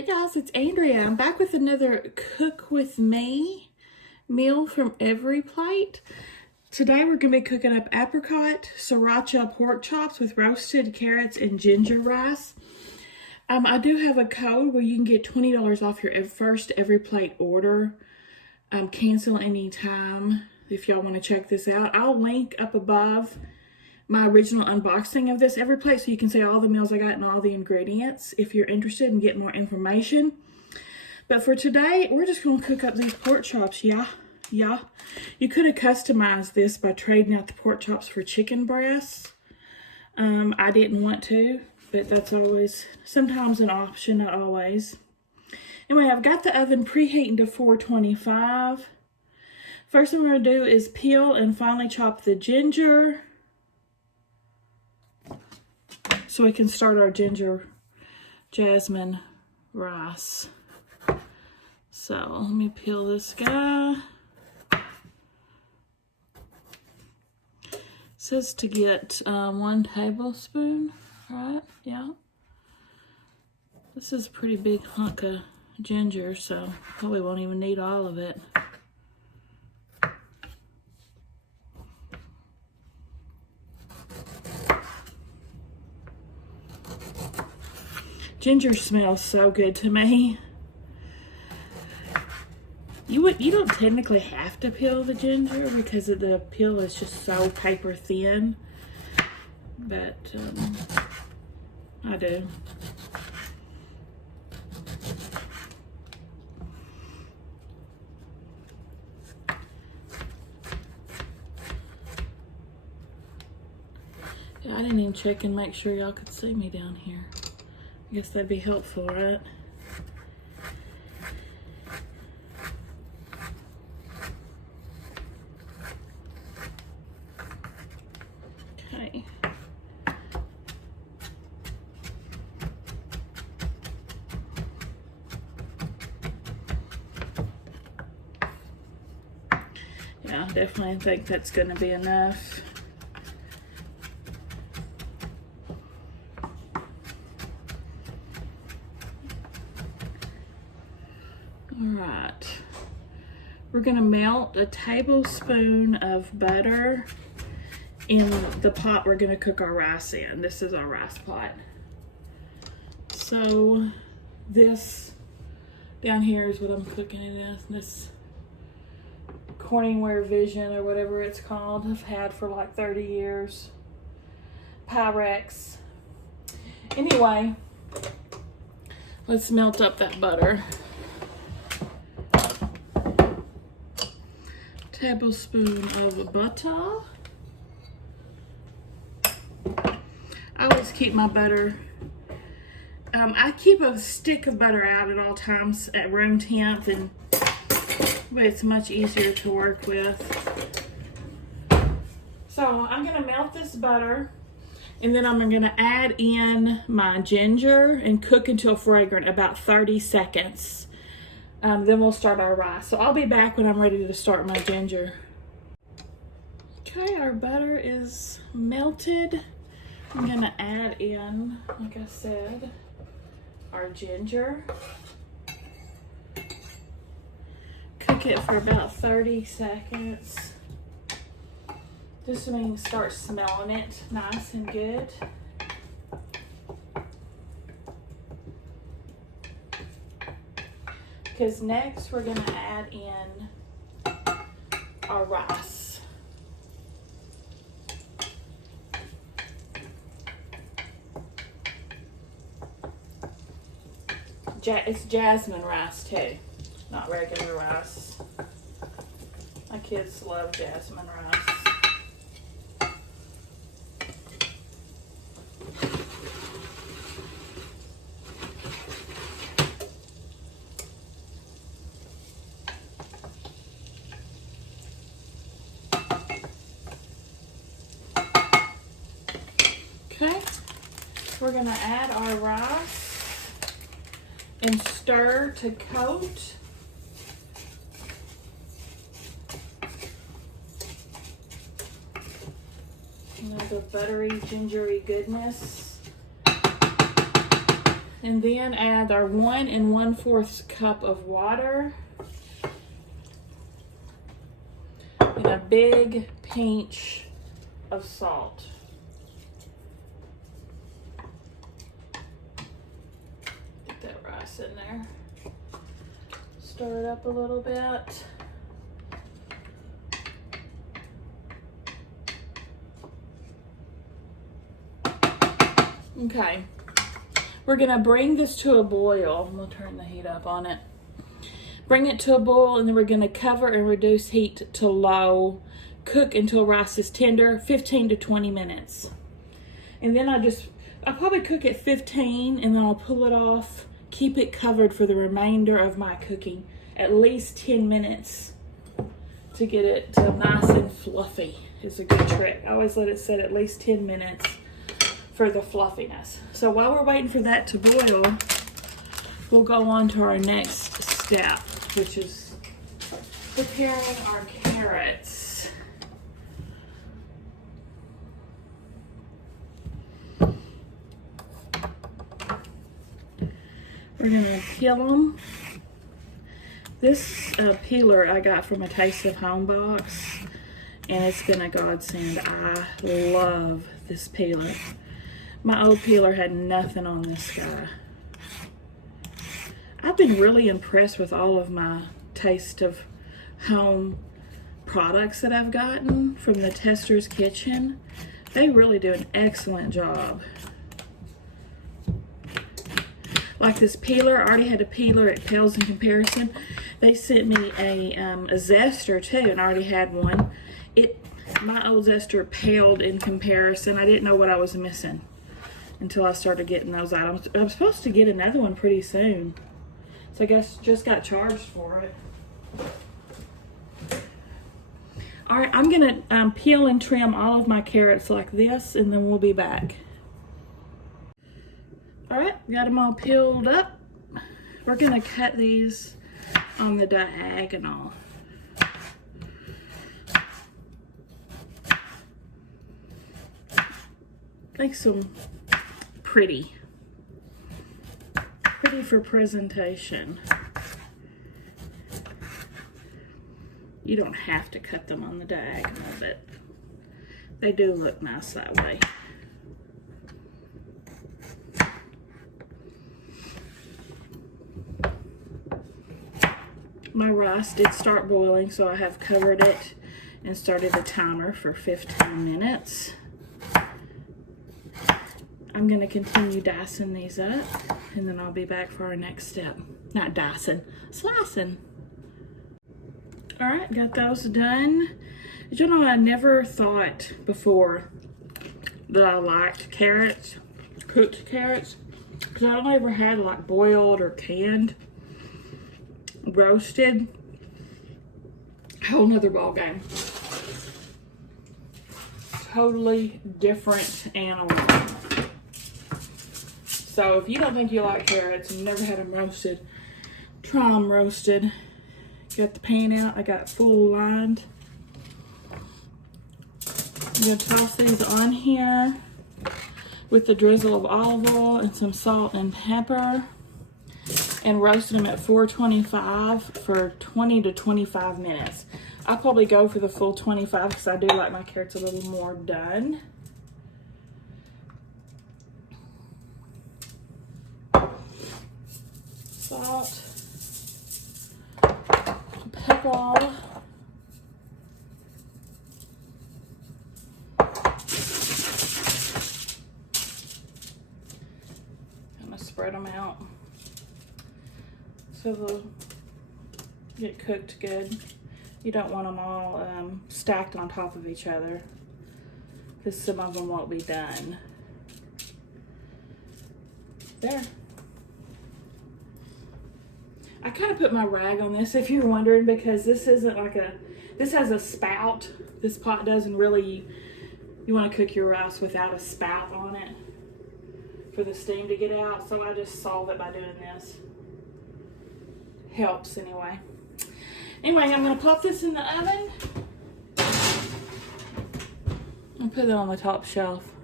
Hey guys, it's Andrea. I'm back with another Cook With Me meal from Every Plate. Today we're going to be cooking up apricot sriracha pork chops with roasted carrots and ginger rice. I do have a code where you can get $20 off your first Every Plate order. Cancel anytime if y'all want to check this out. I'll link up above my original unboxing of this Every Plate so you can see all the meals I got and all the ingredients if you're interested in getting more information. But for today, we're just going to cook up these pork chops. Yeah. You could have customized this by trading out the pork chops for chicken breasts. I didn't want to, but that's always sometimes an option, not always. Anyway, I've got the oven preheating to 425. First thing we're going to do is peel and finely chop the ginger so we can start our ginger jasmine rice. So let me peel this guy. It says to get 1 tablespoon, right? Yeah. This is a pretty big hunk of ginger, so probably won't even need all of it. Ginger smells so good to me. You don't technically have to peel the ginger because the peel is just so paper thin, but I do. Yeah, I didn't even check and make sure y'all could see me down here. I guess that'd be helpful, right? Okay. Yeah, I definitely think that's going to be enough. Alright, we're going to melt a tablespoon of butter in the pot we're going to cook our rice in. This is our rice pot. So this down here is what I'm cooking it in. This Corningware Vision or whatever it's called. I've had for like 30 years. Pyrex. Anyway, let's melt up that butter. Tablespoon of butter. I always keep my butter. I keep a stick of butter out at all times at room temp, but it's much easier to work with. So I'm gonna melt this butter, and then I'm gonna add in my ginger and cook until fragrant, about 30 seconds. Then we'll start our rice. So I'll be back when I'm ready to start my ginger. Okay, our butter is melted. I'm gonna add in, like I said, our ginger. Cook it for about 30 seconds. Just so we can start smelling it nice and good. Because next we're gonna add in our rice. It's jasmine rice too, not regular rice. My kids love jasmine rice. Okay, we're gonna add our rice and stir to coat. And the buttery, gingery goodness. And then add our 1 1/4 cup of water. And a big pinch of salt. Get that rice in there. Stir it up a little bit. Okay, we're gonna bring this to a boil. I'm gonna turn the heat up on it. Bring it to a boil, and then we're gonna cover and reduce heat to low. Cook until rice is tender, 15 to 20 minutes. And then I'll probably cook at 15, and then I'll pull it off, keep it covered for the remainder of my cooking, at least 10 minutes to get it nice and fluffy is a good trick. I always let it sit at least 10 minutes for the fluffiness. So while we're waiting for that to boil, we'll go on to our next step, which is preparing our carrots. We're gonna peel them. This peeler I got from a Taste of Home box, and it's been a godsend. I love this peeler. My old peeler had nothing on this guy. I've been really impressed with all of my Taste of Home products that I've gotten from the Tester's Kitchen. They really do an excellent job. Like this peeler, I already had a peeler, it pales in comparison. They sent me a zester too, and I already had one. My old zester paled in comparison. I didn't know what I was missing until I started getting those items. I'm supposed to get another one pretty soon. So I guess just got charged for it. All right, I'm gonna peel and trim all of my carrots like this, and then we'll be back. All right, got them all peeled up. We're gonna cut these on the diagonal. Makes them pretty for presentation. You don't have to cut them on the diagonal, but they do look nice that way. My rice did start boiling, so I have covered it and started the timer for 15 minutes. I'm going to continue dicing these up, and then I'll be back for our next step. Not dicing, slicing. All right, got those done. Did you know I never thought before that I liked carrots, cooked carrots, because I don't ever had like boiled or canned. Roasted, whole nother ball game. Totally different animal. So if you don't think you like carrots and you never had them roasted, try them roasted. Got the pan out, I got full lined. I'm gonna toss these on here with the drizzle of olive oil and some salt and pepper, and roasted them at 425 for 20 to 25 minutes. I'll probably go for the full 25 because I do like my carrots a little more done. Salt, pepper, I'm gonna spread them out so they'll get cooked good. You don't want them all stacked on top of each other because some of them won't be done. There. I kind of put my rag on this if you're wondering, because this isn't like this has a spout. This pot doesn't really, you want to cook your rice without a spout on it for the steam to get out. So I just solve it by doing this. Helps anyway. Anyway, I'm going to pop this in the oven. I'll put it on the top shelf.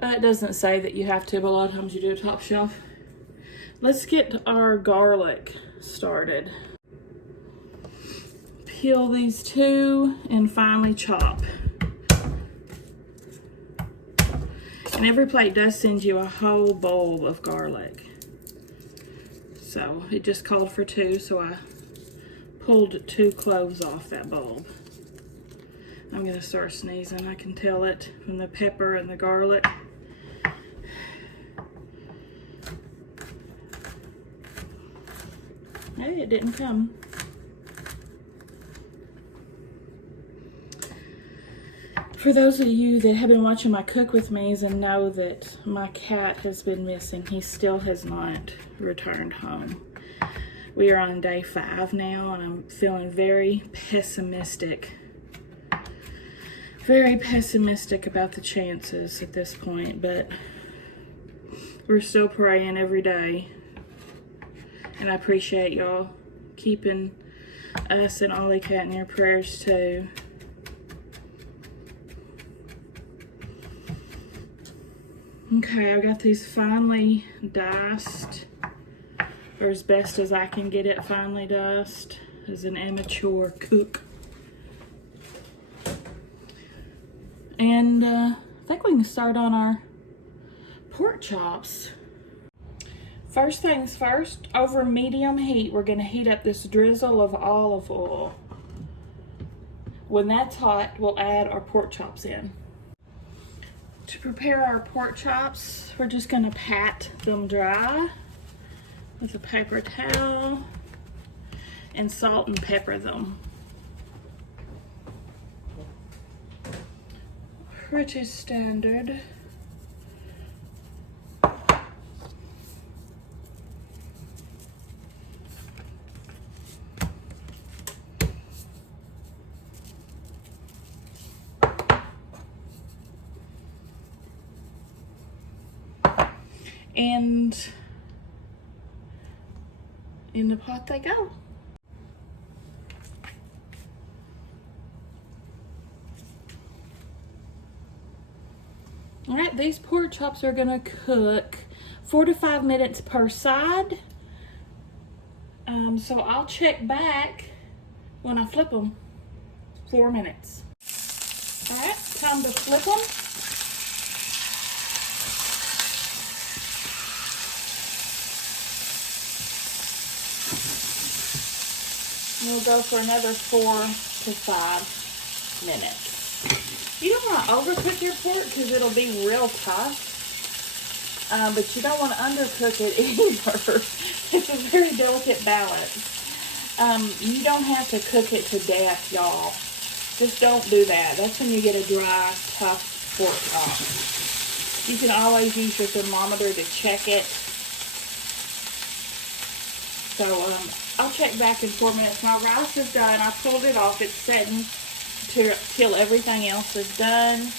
It doesn't say that you have to, but a lot of times you do a top shelf. Let's get our garlic started. Peel these two and finely chop. And every plate does send you a whole bowl of garlic. So it just called for 2, so I pulled 2 cloves off that bulb. I'm gonna start sneezing. I can tell it from the pepper and the garlic. Hey, it didn't come. For those of you that have been watching my Cook With Me's and know that my cat has been missing, he still has not returned home. We are on day 5 now, and I'm feeling very pessimistic. Very pessimistic about the chances at this point, but we're still praying every day. And I appreciate y'all keeping us and Ollie Cat in your prayers too. Okay, I've got these finely diced, or as best as I can get it finely diced as an amateur cook. And I think we can start on our pork chops. First things first, over medium heat, we're going to heat up this drizzle of olive oil. When that's hot, we'll add our pork chops in. To prepare our pork chops, we're just going to pat them dry with a paper towel and salt and pepper them. Pretty standard. And in the pot they go. All right, these pork chops are gonna cook 4 to 5 minutes per side. So I'll check back when I flip them. 4 minutes. All right, time to flip them. We'll go for another 4 to 5 minutes. You don't want to overcook your pork because it'll be real tough. But you don't want to undercook it either. It's a very delicate balance. You don't have to cook it to death, y'all. Just don't do that. That's when you get a dry, tough pork chop. You can always use your thermometer to check it. So I'll check back in 4 minutes. My rice is done. I pulled it off. It's setting till everything else is done.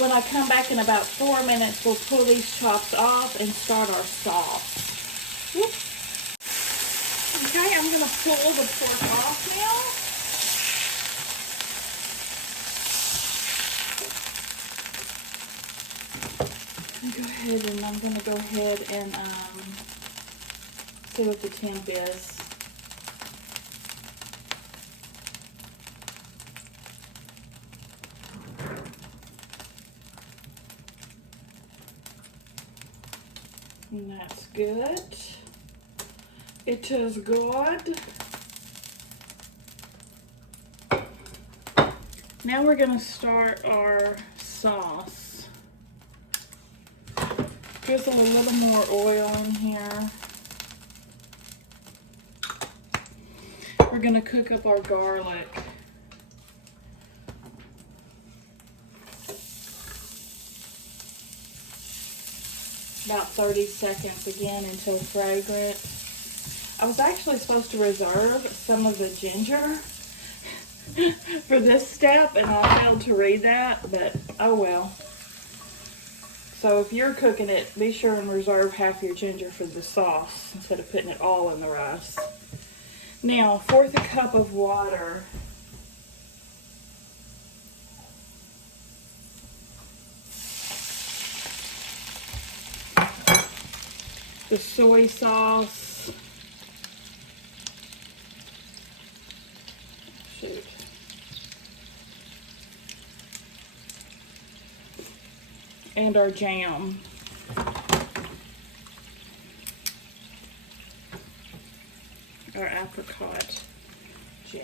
When I come back in about 4 minutes, we'll pull these chops off and start our sauce. Whoop. Okay, I'm going to pull the pork off now. I'm going to go ahead and see what the temp is. And that's good. It is good. Now we're going to start our sauce. Drizzle a little more oil in here. We're going to cook up our garlic. About 30 seconds again until fragrant. I was actually supposed to reserve some of the ginger for this step, and I failed to read that, but oh well. So if you're cooking it, be sure and reserve half your ginger for the sauce instead of putting it all in the rice. Now, 1/4 cup of water. the soy sauce. Shoot. And our jam. Our apricot jam.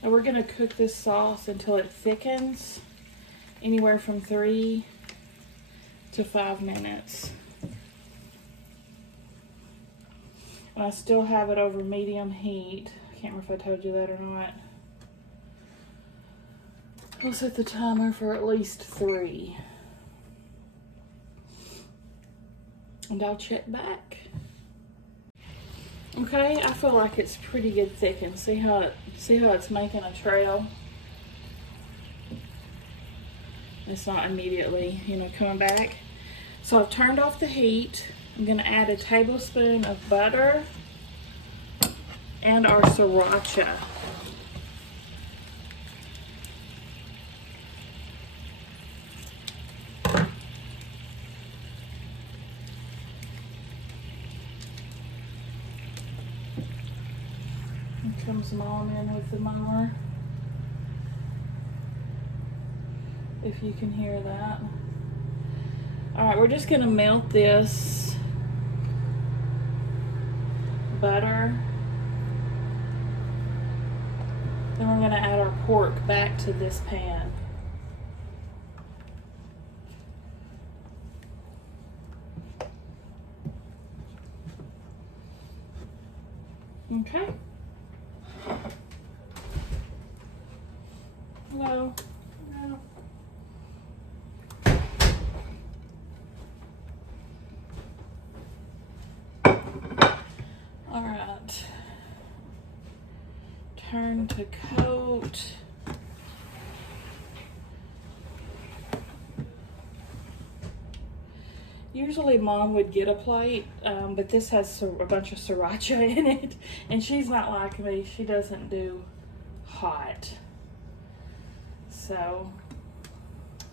And we're going to cook this sauce until it thickens, anywhere from 3 to 5 minutes. And I still have it over medium heat. I can't remember if I told you that or not. I'll set the timer for at least 3. And I'll check back. Okay, I feel like it's pretty good thickened. See how it's making a trail? It's not immediately, coming back. So I've turned off the heat. I'm gonna add a tablespoon of butter and our sriracha. Here comes Mom in with the mower. If you can hear that. All right, we're just gonna melt this butter. Then we're gonna add our pork back to this pan. Okay. Hello. Hello. All right. Turn to coat. Usually Mom would get a plate, but this has a bunch of sriracha in it, and she's not like me. She doesn't do hot. So,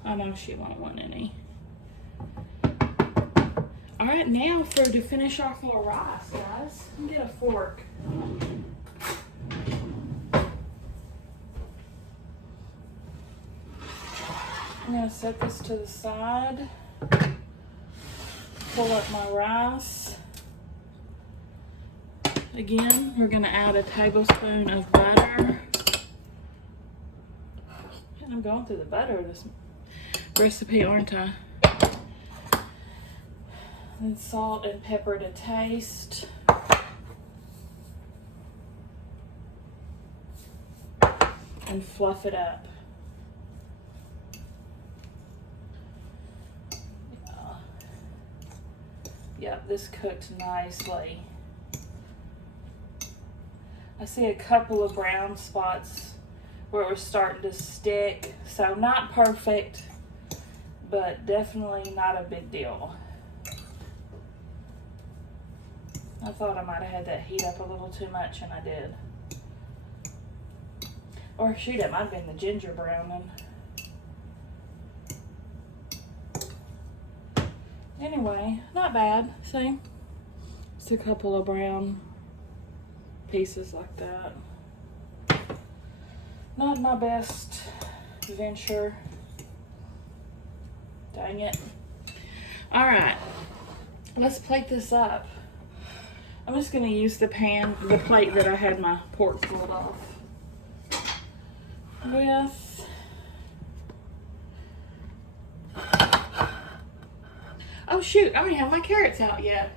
I know she won't want any. All right, now to finish off our rice, guys. Let me get a fork. I'm gonna set this to the side. Pull up my rice. Again, we're gonna add a tablespoon of butter. And I'm going through the butter this recipe, aren't I? And salt and pepper to taste. And fluff it up. Yep, this cooked nicely. I see a couple of brown spots where it was starting to stick. So not perfect, but definitely not a big deal. I thought I might have had that heat up a little too much, and I did. Or shoot, it might have been the ginger browning. Anyway, not bad. See? Just a couple of brown pieces like that. Not my best venture. Dang it. All right, let's plate this up. I'm just gonna use the plate that I had my pork pulled off with. Oh shoot, I don't even have my carrots out yet.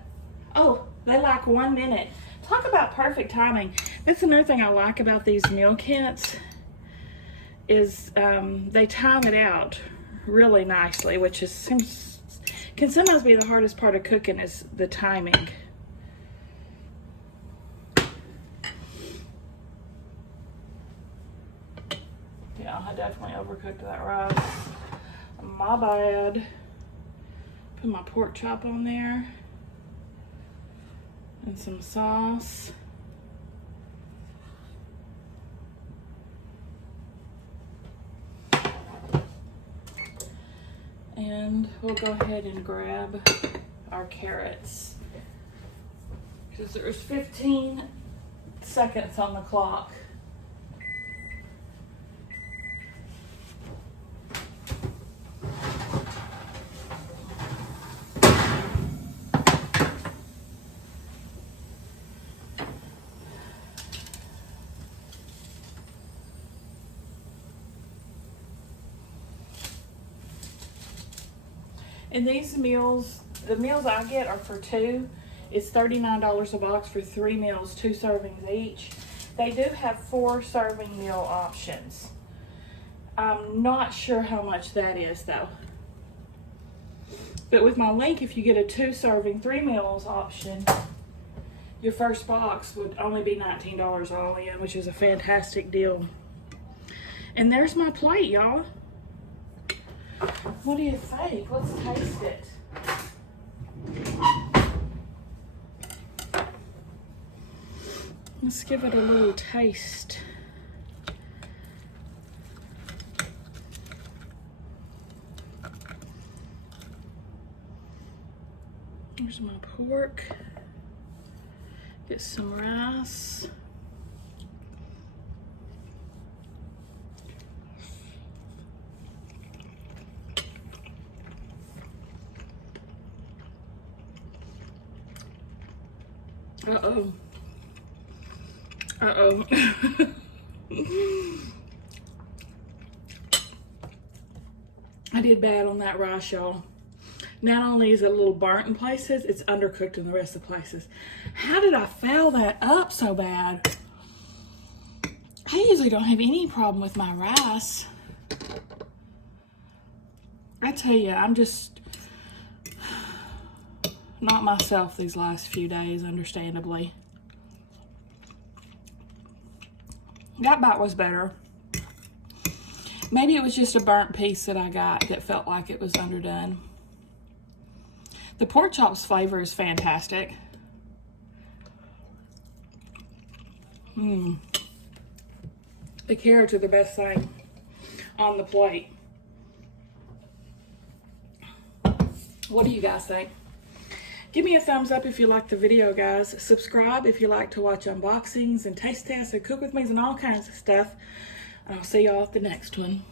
Oh, they like 1 minute. Talk about perfect timing. That's another thing I like about these meal kits is they time it out really nicely, which can sometimes be the hardest part of cooking is the timing. Yeah, I definitely overcooked that rice. My bad. Put my pork chop on there and some sauce. And we'll go ahead and grab our carrots, because there's 15 seconds on the clock. And these meals, the meals I get are for two. It's $39 a box for 3 meals, 2 servings each. They do have 4 serving meal options. I'm not sure how much that is though. But with my link, if you get a 2 serving 3 meals option, your first box would only be $19 all in, which is a fantastic deal. And there's my plate, y'all. What do you think? Let's taste it. Let's give it a little taste. Here's my pork. Get some rice. Uh-oh. Uh-oh. I did bad on that rice, y'all. Not only is it a little burnt in places, it's undercooked in the rest of the places. How did I foul that up so bad? I usually don't have any problem with my rice. I tell you, I'm just not myself these last few days, understandably. That bite was better. Maybe it was just a burnt piece that I got that felt like it was underdone. The pork chops flavor is fantastic. The carrots are the best thing on the plate. What do you guys think? Give me a thumbs up if you like the video, guys. Subscribe if you like to watch unboxings and taste tests and cook with me's and all kinds of stuff. And I'll see y'all at the next one.